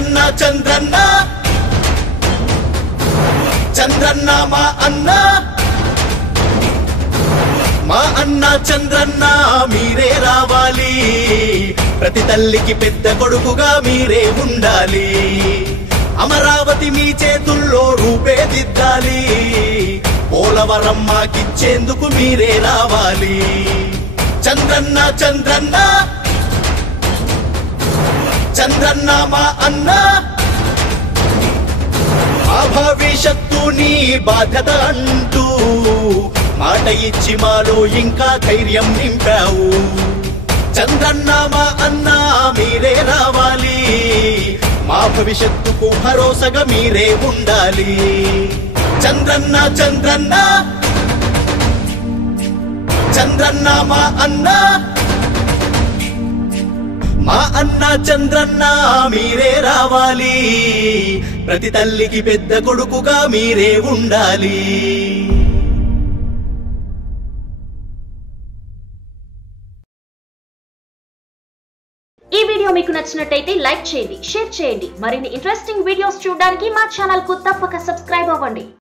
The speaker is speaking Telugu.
చంద్రన్న చంద్రన్న చంద్రన్న మా అన్న చంద్రన్న మీరే రావాలి, ప్రతి తల్లికి పెద్ద కొడుకుగా మీరే ఉండాలి. అమరావతి మీ చేతుల్లో రూపేదిద్దాలి, పోలవరం మాకిచ్చేందుకు మీరే రావాలి. చంద్రన్న చంద్రన్న చంద్రన్న మా అన్న, మా భవిష్యత్తు నీ బాధ్యత అంటూ మాట ఇచ్చి మాలో ఇంకా ధైర్యం నింపావు. చంద్రన్న మా అన్న మీరే రావాలి, మా భవిష్యత్తుకు భరోసాగా మీరే ఉండాలి. చంద్రన్న చంద్రన్న చంద్రన్న మా అన్న చంద్రన్న మీరే రావాలి, ప్రతి తల్లికి పెద్ద కొడుకుగా మీరే ఉండాలి. ఈ వీడియో మీకు నచ్చినట్టయితే లైక్ చేయండి, షేర్ చేయండి. మరిన్ని ఇంట్రెస్టింగ్ వీడియోస్ చూడడానికి మా ఛానల్ కు తప్పక సబ్స్క్రైబ్ అవ్వండి.